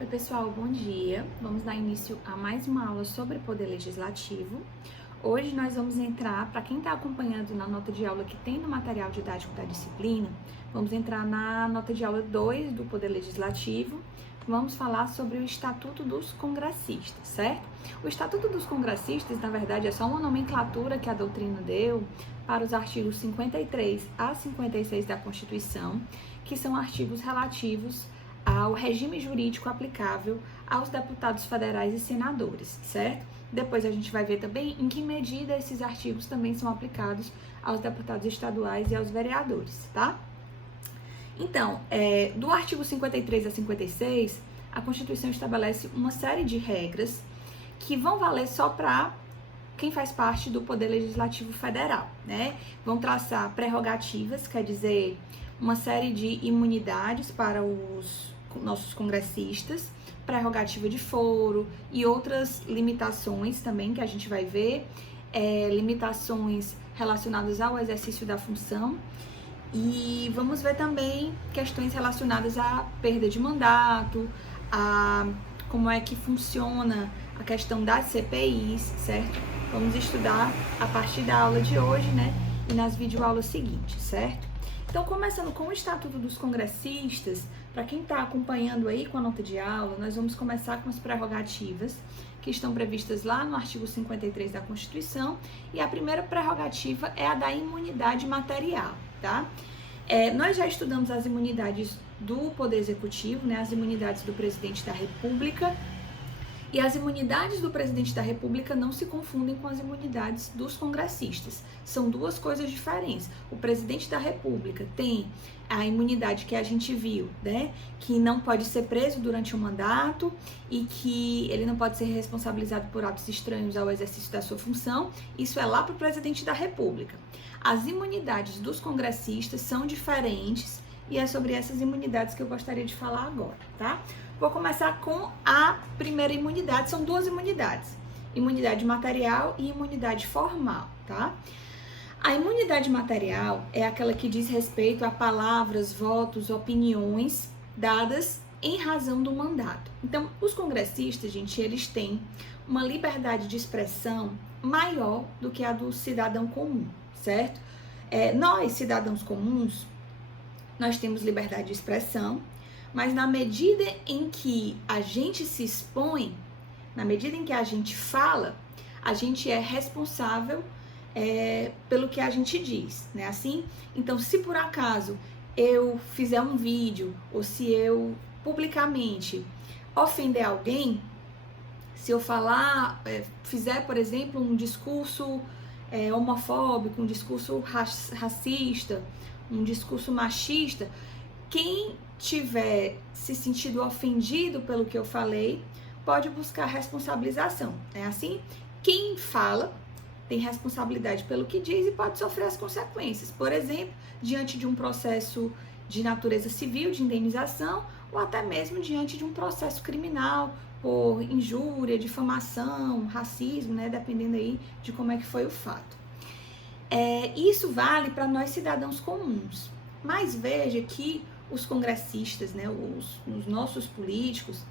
Oi pessoal, bom dia. Vamos dar início a mais uma aula sobre poder legislativo. Hoje nós vamos entrar, para quem está acompanhando na nota de aula que tem no material didático da disciplina, vamos entrar na nota de aula 2 do poder legislativo. Vamos falar sobre o Estatuto dos Congressistas, certo? O Estatuto dos Congressistas, na verdade, é só uma nomenclatura que a doutrina deu para os artigos 53 a 56 da Constituição, que são artigos relativos ao regime jurídico aplicável aos deputados federais e senadores, certo? Depois a gente vai ver também em que medida esses artigos também são aplicados aos deputados estaduais e aos vereadores, tá? Então, do artigo 53 a 56, a Constituição estabelece uma série de regras que vão valer só para quem faz parte do Poder Legislativo Federal, né? Vão traçar prerrogativas, quer dizer, uma série de imunidades para os nossos congressistas, prerrogativa de foro e outras limitações também que a gente vai ver, limitações relacionadas ao exercício da função, e vamos ver também questões relacionadas à perda de mandato, a como é que funciona a questão das CPIs, certo? Vamos estudar a partir da aula de hoje, né? E nas videoaulas seguintes, certo? Então, começando com o Estatuto dos Congressistas, para quem está acompanhando aí com a nota de aula, nós vamos começar com as prerrogativas que estão previstas lá no artigo 53 da Constituição, e a primeira prerrogativa é a da imunidade material, tá? Nós já estudamos as imunidades do Poder Executivo, né, as imunidades do Presidente da República, e as imunidades do Presidente da República não se confundem com as imunidades dos congressistas. São duas coisas diferentes. O Presidente da República tem a imunidade que a gente viu, né? Que não pode ser preso durante o mandato e que ele não pode ser responsabilizado por atos estranhos ao exercício da sua função. Isso é lá para o Presidente da República. As imunidades dos congressistas são diferentes e é sobre essas imunidades que eu gostaria de falar agora, tá? Vou começar com a primeira imunidade, são duas imunidades, imunidade material e imunidade formal, tá? A imunidade material é aquela que diz respeito a palavras, votos, opiniões dadas em razão do mandato. Então, os congressistas, gente, eles têm uma liberdade de expressão maior do que a do cidadão comum, certo? Nós, cidadãos comuns, nós temos liberdade de expressão, mas na medida em que a gente se expõe, na medida em que a gente fala, a gente é responsável pelo que a gente diz, né? Assim, então, se por acaso eu fizer um vídeo, ou se eu publicamente ofender alguém, se eu falar, fizer, por exemplo, um discurso homofóbico, um discurso racista, um discurso machista, quem tiver se sentido ofendido pelo que eu falei, pode buscar responsabilização. É assim? Quem fala tem responsabilidade pelo que diz e pode sofrer as consequências. Por exemplo, diante de um processo de natureza civil, de indenização, ou até mesmo diante de um processo criminal por injúria, difamação, racismo, né? Dependendo aí de como é que foi o fato. Isso vale para nós cidadãos comuns. Mas veja que os congressistas, né, os nossos políticos,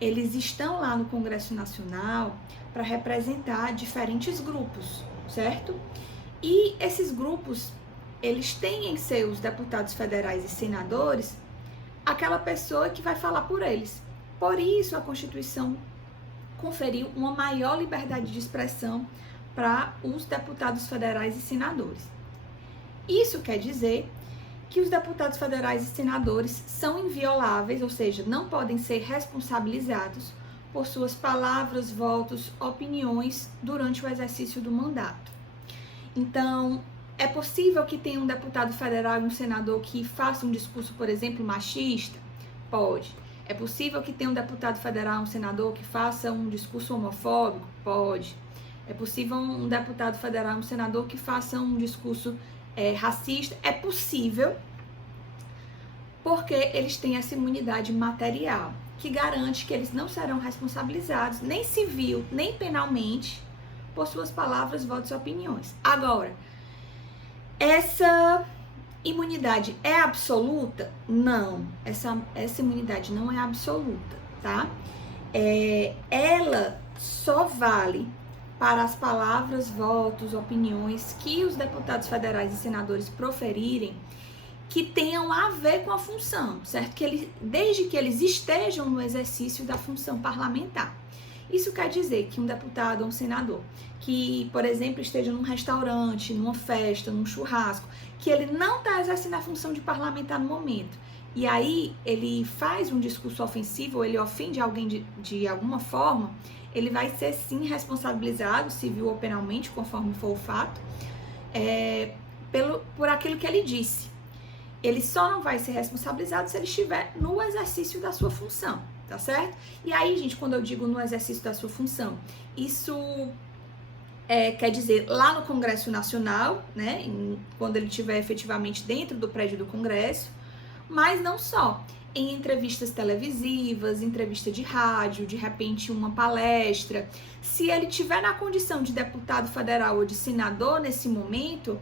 eles estão lá no Congresso Nacional para representar diferentes grupos, certo? E esses grupos, eles têm em seus deputados federais e senadores aquela pessoa que vai falar por eles. Por isso, a Constituição conferiu uma maior liberdade de expressão para os deputados federais e senadores. Isso quer dizer que os deputados federais e senadores são invioláveis, ou seja, não podem ser responsabilizados por suas palavras, votos, opiniões durante o exercício do mandato. Então, é possível que tenha um deputado federal e um senador que faça um discurso, por exemplo, machista? Pode. É possível que tenha um deputado federal e um senador que faça um discurso homofóbico? Pode. É possível um deputado federal e um senador que faça um discurso racista? É possível, porque eles têm essa imunidade material, que garante que eles não serão responsabilizados, nem civil, nem penalmente, por suas palavras, votos e opiniões. Agora, essa imunidade é absoluta? Não, essa imunidade não é absoluta, tá? Ela só vale para as palavras, votos, opiniões que os deputados federais e senadores proferirem que tenham a ver com a função, certo? Desde que eles estejam no exercício da função parlamentar. Isso quer dizer que um deputado ou um senador que, por exemplo, esteja num restaurante, numa festa, num churrasco, que ele não está exercendo a função de parlamentar no momento, e aí ele faz um discurso ofensivo, ou ele ofende alguém de alguma forma, ele vai ser sim responsabilizado, civil ou penalmente, conforme for o fato, por aquilo que ele disse. Ele só não vai ser responsabilizado se ele estiver no exercício da sua função, tá certo? E aí, gente, quando eu digo no exercício da sua função, isso quer dizer lá no Congresso Nacional, né? Quando ele estiver efetivamente dentro do prédio do Congresso, mas não só. Em entrevistas televisivas, entrevista de rádio, de repente uma palestra. Se ele estiver na condição de deputado federal ou de senador nesse momento,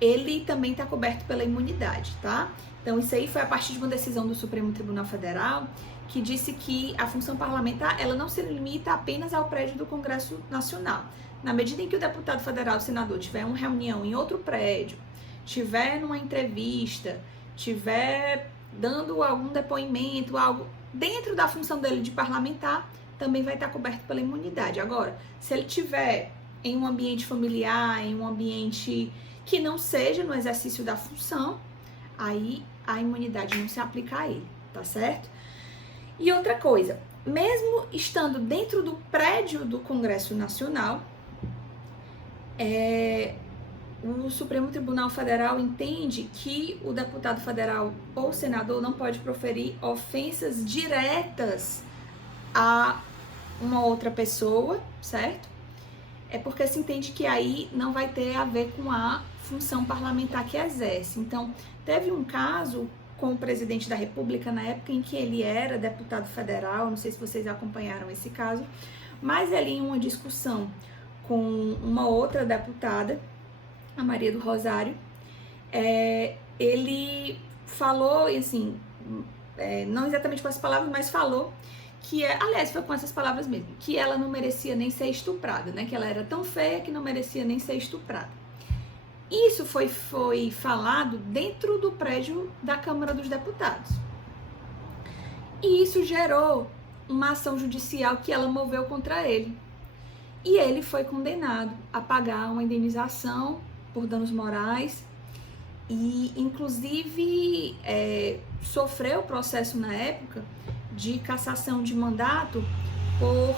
ele também está coberto pela imunidade, tá? Então isso aí foi a partir de uma decisão do Supremo Tribunal Federal que disse que a função parlamentar ela não se limita apenas ao prédio do Congresso Nacional. Na medida em que o deputado federal ou senador tiver uma reunião em outro prédio, tiver numa entrevista, tiver dando algum depoimento, algo dentro da função dele de parlamentar, também vai estar coberto pela imunidade. Agora, se ele tiver em um ambiente familiar, em um ambiente que não seja no exercício da função, aí a imunidade não se aplica a ele, tá certo? E outra coisa, mesmo estando dentro do prédio do Congresso Nacional, o Supremo Tribunal Federal entende que o deputado federal ou senador não pode proferir ofensas diretas a uma outra pessoa, certo? Porque se entende que aí não vai ter a ver com a função parlamentar que exerce. Então, teve um caso com o presidente da República na época em que ele era deputado federal, não sei se vocês acompanharam esse caso, mas ali em uma discussão com uma outra deputada, a Maria do Rosário, ele falou, assim, não exatamente com as palavras, mas falou que, aliás, foi com essas palavras mesmo, que ela não merecia nem ser estuprada, né? Que ela era tão feia que não merecia nem ser estuprada. Isso foi falado dentro do prédio da Câmara dos Deputados. E isso gerou uma ação judicial que ela moveu contra ele. E ele foi condenado a pagar uma indenização por danos morais e, inclusive, sofreu processo na época de cassação de mandato por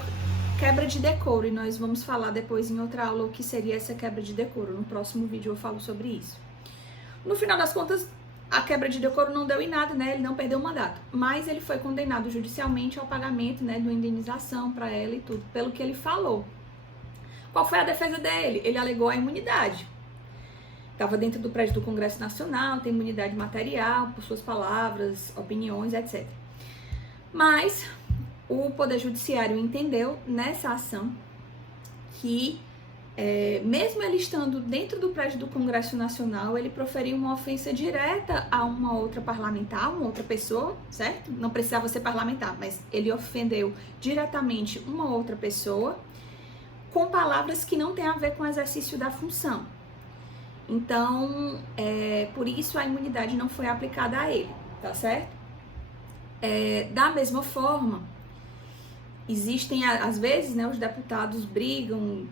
quebra de decoro, e nós vamos falar depois em outra aula o que seria essa quebra de decoro. No próximo vídeo eu falo sobre isso. No final das contas, a quebra de decoro não deu em nada, né? Ele não perdeu o mandato, mas ele foi condenado judicialmente ao pagamento, né, de uma indenização para ela e tudo, pelo que ele falou. Qual foi a defesa dele? Ele alegou a imunidade. Estava dentro do prédio do Congresso Nacional, tem imunidade material por suas palavras, opiniões, etc. Mas o Poder Judiciário entendeu nessa ação que, mesmo ele estando dentro do prédio do Congresso Nacional, ele proferiu uma ofensa direta a uma outra parlamentar, uma outra pessoa, certo? Não precisava ser parlamentar, mas ele ofendeu diretamente uma outra pessoa com palavras que não têm a ver com o exercício da função. Então, por isso a imunidade não foi aplicada a ele, tá certo? Da mesma forma, existem, às vezes, né, os deputados brigam,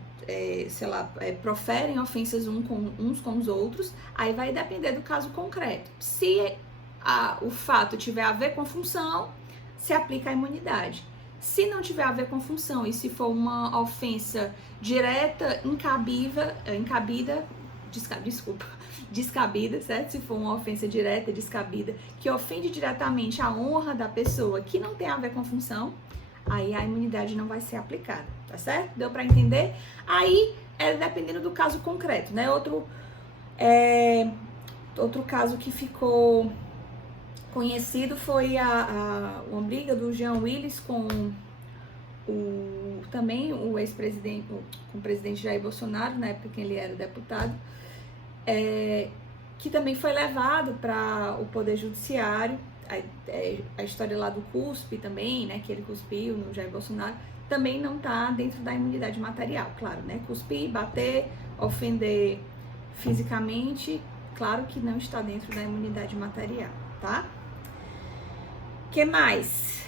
proferem ofensas uns com os outros, aí vai depender do caso concreto. Se o fato tiver a ver com a função, se aplica a imunidade. Se não tiver a ver com a função e se for uma ofensa direta, descabida, certo? Se for uma ofensa direta, descabida, que ofende diretamente a honra da pessoa, que não tem a ver com a função, aí a imunidade não vai ser aplicada, tá certo? Deu para entender? Aí, dependendo do caso concreto, né? Outro caso que ficou conhecido foi uma briga do Jean Willis com também o ex-presidente, com o presidente Jair Bolsonaro, na época que ele era deputado, que também foi levado para o Poder Judiciário. a história lá do cuspe também, né, que ele cuspiu no Jair Bolsonaro, também não está dentro da imunidade material, claro, né? Cuspir, bater, ofender fisicamente, claro que não está dentro da imunidade material, tá? Que mais?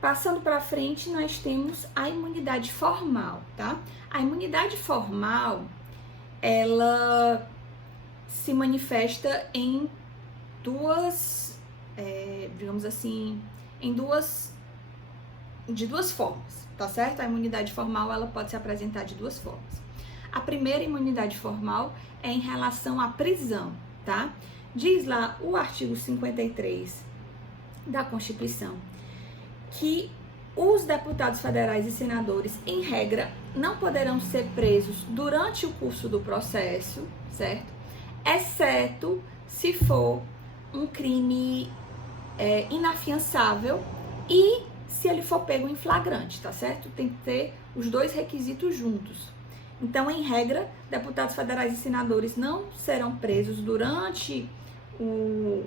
Passando para frente, nós temos a imunidade formal, tá? A imunidade formal, ela se manifesta em duas, digamos assim, de duas formas, tá certo? A imunidade formal, ela pode se apresentar de duas formas. A primeira imunidade formal é em relação à prisão, tá? Diz lá o artigo 53 da Constituição que os deputados federais e senadores, em regra, não poderão ser presos durante o curso do processo, certo? Exceto se for um crime inafiançável e se ele for pego em flagrante, tá certo? Tem que ter os dois requisitos juntos. Então, em regra, deputados federais e senadores não serão presos durante o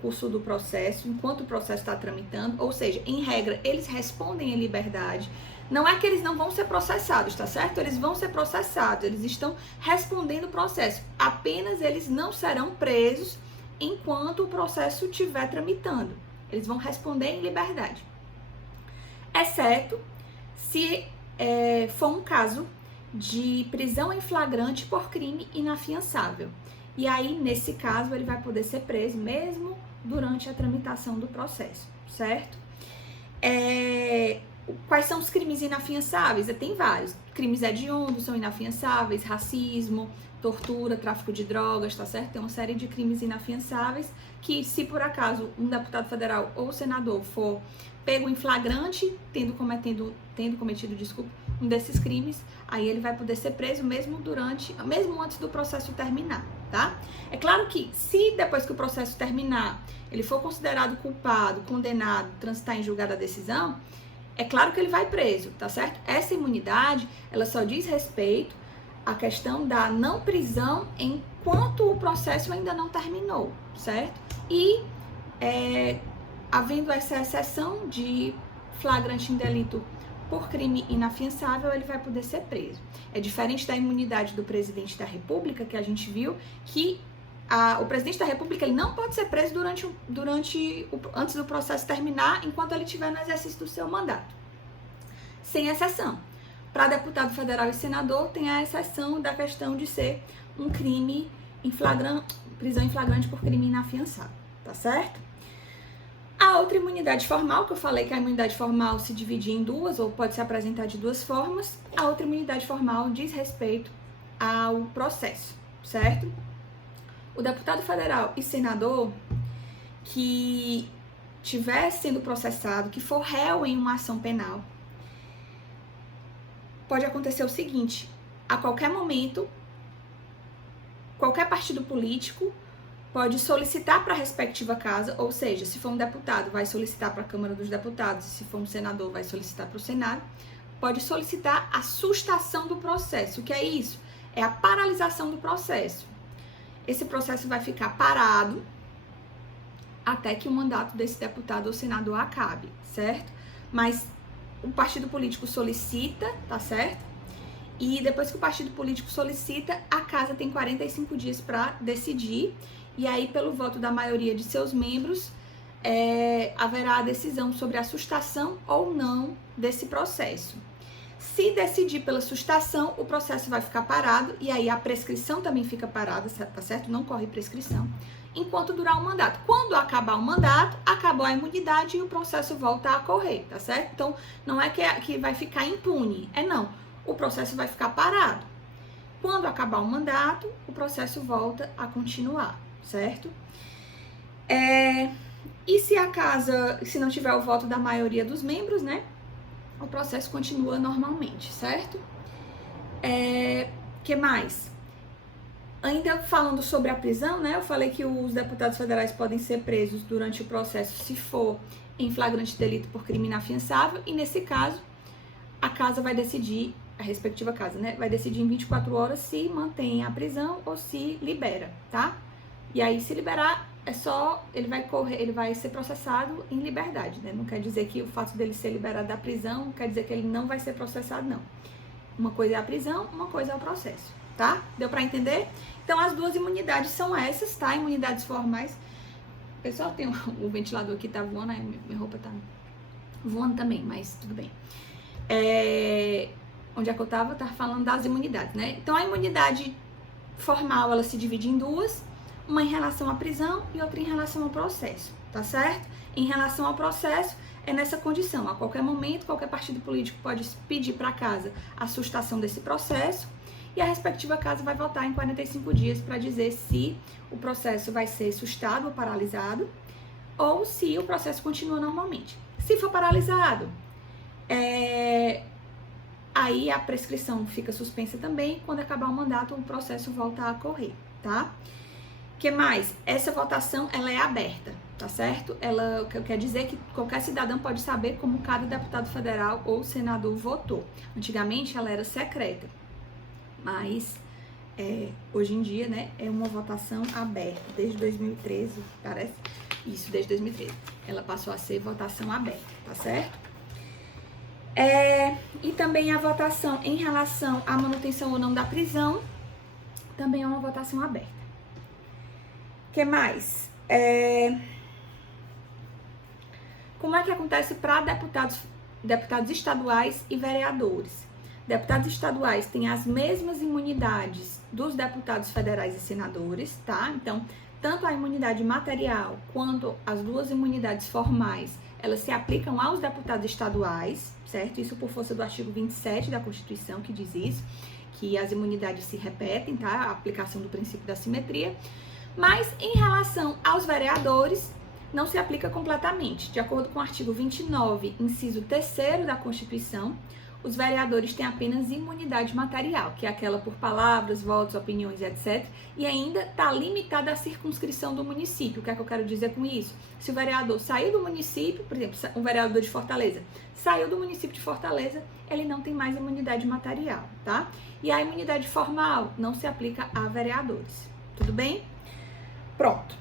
curso do processo, enquanto o processo está tramitando, ou seja, em regra, eles respondem em liberdade. Não é que eles não vão ser processados, tá certo? Eles vão ser processados, eles estão respondendo o processo. Apenas eles não serão presos enquanto o processo estiver tramitando. Eles vão responder em liberdade. Exceto se for um caso de prisão em flagrante por crime inafiançável. E aí, nesse caso, ele vai poder ser preso mesmo durante a tramitação do processo, certo? Quais são os crimes inafiançáveis? Tem vários. Crimes hediondos são inafiançáveis, racismo, tortura, tráfico de drogas, tá certo? Tem uma série de crimes inafiançáveis que, se por acaso um deputado federal ou senador for pego em flagrante, tendo cometido, um desses crimes, aí ele vai poder ser preso mesmo antes do processo terminar, tá? É claro que se depois que o processo terminar, ele for considerado culpado, condenado, transitar em julgado a decisão, é claro que ele vai preso, tá certo? Essa imunidade, ela só diz respeito à questão da não prisão enquanto o processo ainda não terminou, certo? E havendo essa exceção de flagrante em delito por crime inafiançável, ele vai poder ser preso. É diferente da imunidade do presidente da República, que a gente viu que o presidente da República ele não pode ser preso antes do processo terminar, enquanto ele estiver no exercício do seu mandato. Sem exceção. Para deputado federal e senador, tem a exceção da questão de ser um crime prisão em flagrante por crime inafiançável, tá certo? A outra imunidade formal, que eu falei que a imunidade formal se divide em duas, ou pode se apresentar de duas formas, a outra imunidade formal diz respeito ao processo, certo? O deputado federal e senador que estiver sendo processado, que for réu em uma ação penal, pode acontecer o seguinte: a qualquer momento, qualquer partido político pode solicitar para a respectiva casa, ou seja, se for um deputado, vai solicitar para a Câmara dos Deputados, se for um senador, vai solicitar para o Senado, pode solicitar a sustação do processo. O que é isso? É a paralisação do processo. Esse processo vai ficar parado até que o mandato desse deputado ou senador acabe, certo? Mas o partido político solicita, tá certo? E depois que o partido político solicita, a casa tem 45 dias para decidir. E aí, pelo voto da maioria de seus membros, haverá a decisão sobre a sustação ou não desse processo. Se decidir pela sustação, o processo vai ficar parado e aí a prescrição também fica parada, tá certo? Não corre prescrição, enquanto durar o mandato. Quando acabar o mandato, acabou a imunidade e o processo volta a correr, tá certo? Então, não é que vai ficar impune, não. O processo vai ficar parado. Quando acabar o mandato, o processo volta a continuar, certo? E se não tiver o voto da maioria dos membros, né? O processo continua normalmente, certo? Que mais? Ainda falando sobre a prisão, né? Eu falei que os deputados federais podem ser presos durante o processo se for em flagrante delito por crime inafiançável, e nesse caso, a casa vai decidir, a respectiva casa, né, vai decidir em 24 horas se mantém a prisão ou se libera, tá? E aí, se liberar, ele vai ser processado em liberdade, né? Não quer dizer que o fato dele ser liberado da prisão, não quer dizer que ele não vai ser processado, não. Uma coisa é a prisão, uma coisa é o processo, tá? Deu pra entender? Então, as duas imunidades são essas, tá? Imunidades formais. Pessoal, tem o ventilador aqui tá voando, aí minha roupa tá voando também, mas tudo bem. Onde é que eu tava? Tava falando das imunidades, né? Então, a imunidade formal, ela se divide em duas, uma em relação à prisão e outra em relação ao processo, tá certo? Em relação ao processo, é nessa condição, a qualquer momento, qualquer partido político pode pedir para casa a sustação desse processo e a respectiva casa vai votar em 45 dias para dizer se o processo vai ser sustado ou paralisado ou se o processo continua normalmente. Se for paralisado, aí a prescrição fica suspensa também, quando acabar o mandato o processo volta a correr, tá? Que mais? Essa votação, ela é aberta, tá certo? Ela quer dizer que qualquer cidadão pode saber como cada deputado federal ou senador votou. Antigamente ela era secreta, mas hoje em dia, né, é uma votação aberta. Desde 2013, parece? Isso, desde 2013. Ela passou a ser votação aberta, tá certo? E também a votação em relação à manutenção ou não da prisão, também é uma votação aberta. O que mais? Como é que acontece para deputados estaduais e vereadores? Deputados estaduais têm as mesmas imunidades dos deputados federais e senadores, tá? Então, tanto a imunidade material quanto as duas imunidades formais, elas se aplicam aos deputados estaduais, certo? Isso por força do artigo 27 da Constituição, que diz isso, que as imunidades se repetem, tá? A aplicação do princípio da simetria. Mas, em relação aos vereadores, não se aplica completamente. De acordo com o artigo 29, inciso 3º da Constituição, os vereadores têm apenas imunidade material, que é aquela por palavras, votos, opiniões, etc. E ainda está limitada à circunscrição do município. O que é que eu quero dizer com isso? Se o vereador saiu do município, por exemplo, um vereador de Fortaleza, saiu do município de Fortaleza, ele não tem mais imunidade material, tá? E a imunidade formal não se aplica a vereadores. Tudo bem? Pronto.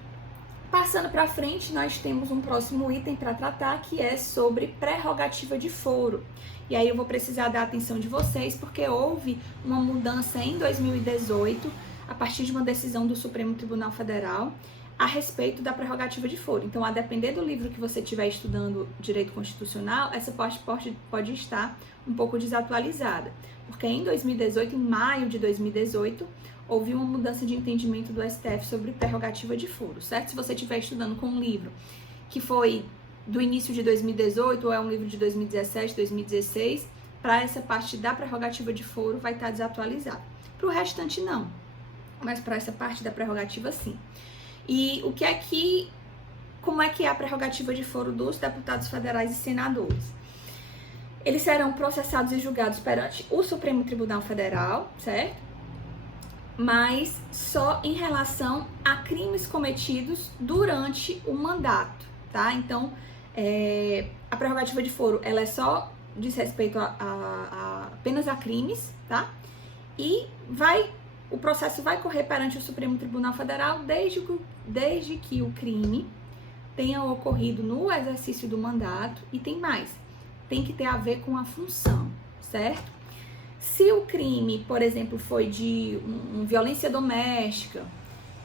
Passando para frente, nós temos um próximo item para tratar, que é sobre prerrogativa de foro. E aí eu vou precisar da atenção de vocês, porque houve uma mudança em 2018, a partir de uma decisão do Supremo Tribunal Federal, a respeito da prerrogativa de foro. Então, a depender do livro que você estiver estudando Direito Constitucional, essa parte pode estar um pouco desatualizada. Porque em 2018, em maio de 2018, houve uma mudança de entendimento do STF sobre prerrogativa de foro, certo? Se você estiver estudando com um livro que foi do início de 2018 ou é um livro de 2017, 2016, para essa parte da prerrogativa de foro vai estar desatualizado. Para o restante, não. Mas para essa parte da prerrogativa, sim. E como é que é a prerrogativa de foro dos deputados federais e senadores? Eles serão processados e julgados perante o Supremo Tribunal Federal, certo? Mas só em relação a crimes cometidos durante o mandato, tá? Então, a prerrogativa de foro, ela é só diz respeito apenas a crimes, tá? E o processo vai correr perante o Supremo Tribunal Federal desde que o crime tenha ocorrido no exercício do mandato e tem mais, tem que ter a ver com a função, certo? Se o crime, por exemplo, foi de violência doméstica,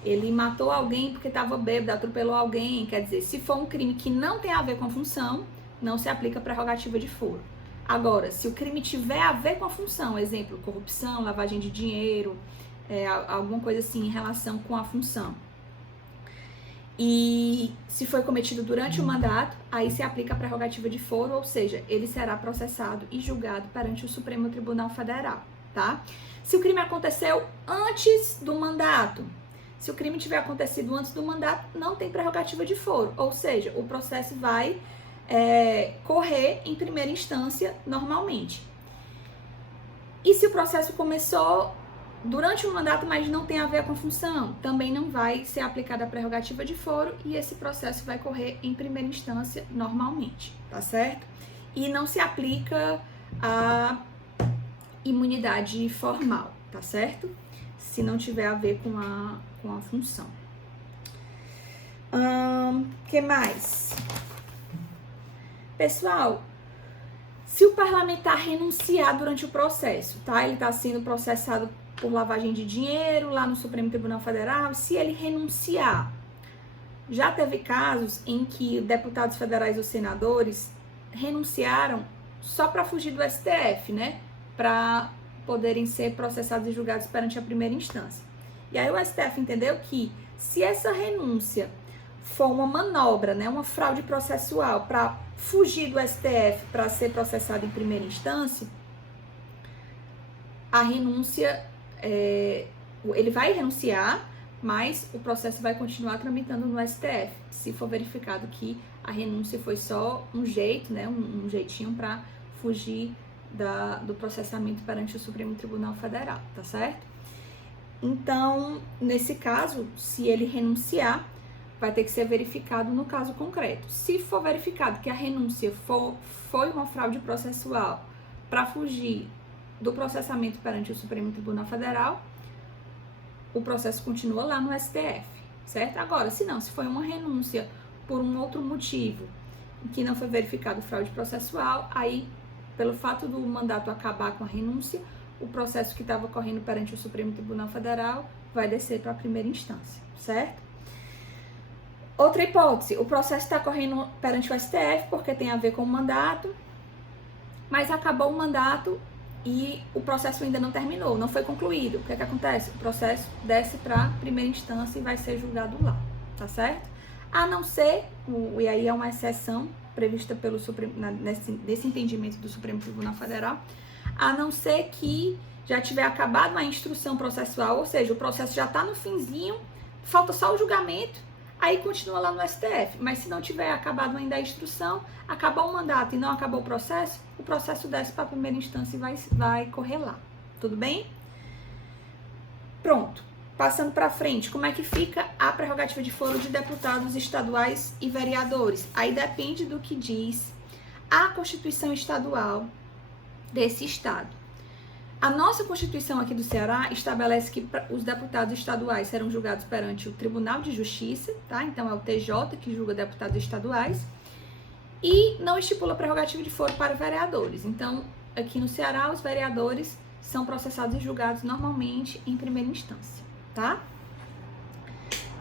ele matou alguém porque estava bêbado, atropelou alguém, quer dizer, se for um crime que não tem a ver com a função, não se aplica a prerrogativa de foro. Agora, se o crime tiver a ver com a função, exemplo, corrupção, lavagem de dinheiro, alguma coisa assim em relação com a função, e se foi cometido durante o mandato, aí se aplica a prerrogativa de foro, ou seja, ele será processado e julgado perante o Supremo Tribunal Federal, tá? Se o crime aconteceu antes do mandato, se o crime tiver acontecido antes do mandato, não tem prerrogativa de foro, ou seja, o processo vai correr em primeira instância normalmente. E se o processo começou durante o mandato, mas não tem a ver com a função, também não vai ser aplicada a prerrogativa de foro e esse processo vai correr em primeira instância normalmente, tá certo? E não se aplica a imunidade formal, tá certo? Se não tiver a ver com a função. Que mais? Pessoal, se o parlamentar renunciar durante o processo, tá? Ele está sendo processado por lavagem de dinheiro lá no Supremo Tribunal Federal. Se ele renunciar, já teve casos em que deputados federais ou senadores renunciaram só para fugir do STF, né? Para poderem ser processados e julgados perante a primeira instância. E aí o STF entendeu que se essa renúncia for uma manobra, né, uma fraude processual para fugir do STF para ser processado em primeira instância, a renúncia, ele vai renunciar, mas o processo vai continuar tramitando no STF, se for verificado que a renúncia foi só um jeito, né, um jeitinho para fugir do processamento perante o Supremo Tribunal Federal, tá certo? Então, nesse caso, se ele renunciar, vai ter que ser verificado no caso concreto. Se for verificado que a renúncia foi uma fraude processual para fugir do processamento perante o Supremo Tribunal Federal, o processo continua lá no STF, certo? Agora, se foi uma renúncia por um outro motivo que não foi verificado fraude processual, aí, pelo fato do mandato acabar com a renúncia, o processo que estava correndo perante o Supremo Tribunal Federal vai descer para a primeira instância, certo? Outra hipótese, o processo está correndo perante o STF porque tem a ver com o mandato, mas acabou o mandato e o processo ainda não terminou, não foi concluído. O que acontece? O processo desce para a primeira instância e vai ser julgado lá, tá certo? A não ser, e aí é uma exceção prevista pelo Supremo, nesse entendimento do Supremo Tribunal Federal, a não ser que já tiver acabado a instrução processual, ou seja, o processo já está no finzinho, falta só o julgamento, aí continua lá no STF. Mas se não tiver acabado ainda a instrução, acabou o mandato e não acabou o processo desce para a primeira instância e vai correr lá. Tudo bem? Pronto. Passando para frente, como é que fica a prerrogativa de foro de deputados estaduais e vereadores? Aí depende do que diz a Constituição Estadual desse estado. A nossa Constituição aqui do Ceará estabelece que os deputados estaduais serão julgados perante o Tribunal de Justiça, tá? Então é o TJ que julga deputados estaduais, e não estipula prerrogativa de foro para vereadores. Então, aqui no Ceará, os vereadores são processados e julgados normalmente em primeira instância, tá?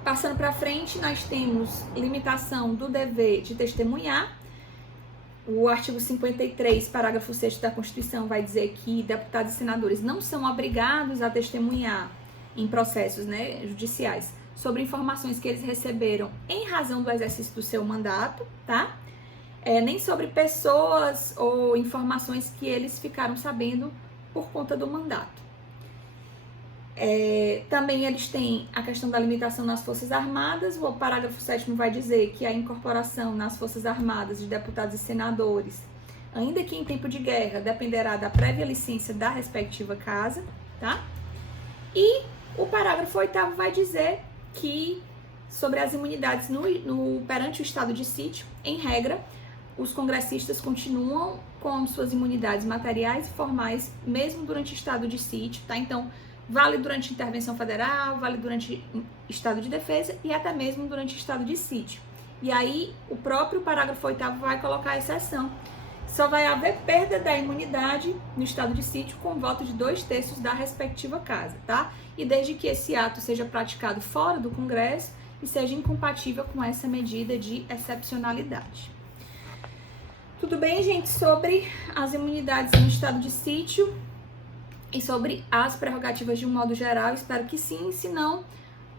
Passando para frente, nós temos limitação do dever de testemunhar. O artigo 53, parágrafo 6º da Constituição vai dizer que deputados e senadores não são obrigados a testemunhar em processos, né, judiciais sobre informações que eles receberam em razão do exercício do seu mandato, tá? Nem sobre pessoas ou informações que eles ficaram sabendo por conta do mandato. Também eles têm a questão da limitação nas Forças Armadas. O parágrafo 7º vai dizer que a incorporação nas Forças Armadas de deputados e senadores, ainda que em tempo de guerra, dependerá da prévia licença da respectiva casa, tá? E o parágrafo 8º vai dizer que, sobre as imunidades perante o estado de sítio, em regra, os congressistas continuam com suas imunidades materiais e formais, mesmo durante o estado de sítio, tá? Então, vale durante intervenção federal, vale durante estado de defesa e até mesmo durante estado de sítio. E aí, o próprio parágrafo 8º vai colocar a exceção. Só vai haver perda da imunidade no estado de sítio com voto de 2/3 da respectiva casa, tá? E desde que esse ato seja praticado fora do Congresso e seja incompatível com essa medida de excepcionalidade. Tudo bem, gente? Sobre as imunidades no estado de sítio e sobre as prerrogativas de um modo geral, espero que sim. Se não,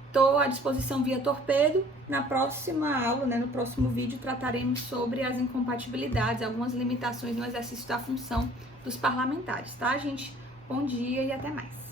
estou à disposição via torpedo. Na próxima aula, né, no próximo vídeo, trataremos sobre as incompatibilidades, algumas limitações no exercício da função dos parlamentares, tá, gente? Bom dia e até mais.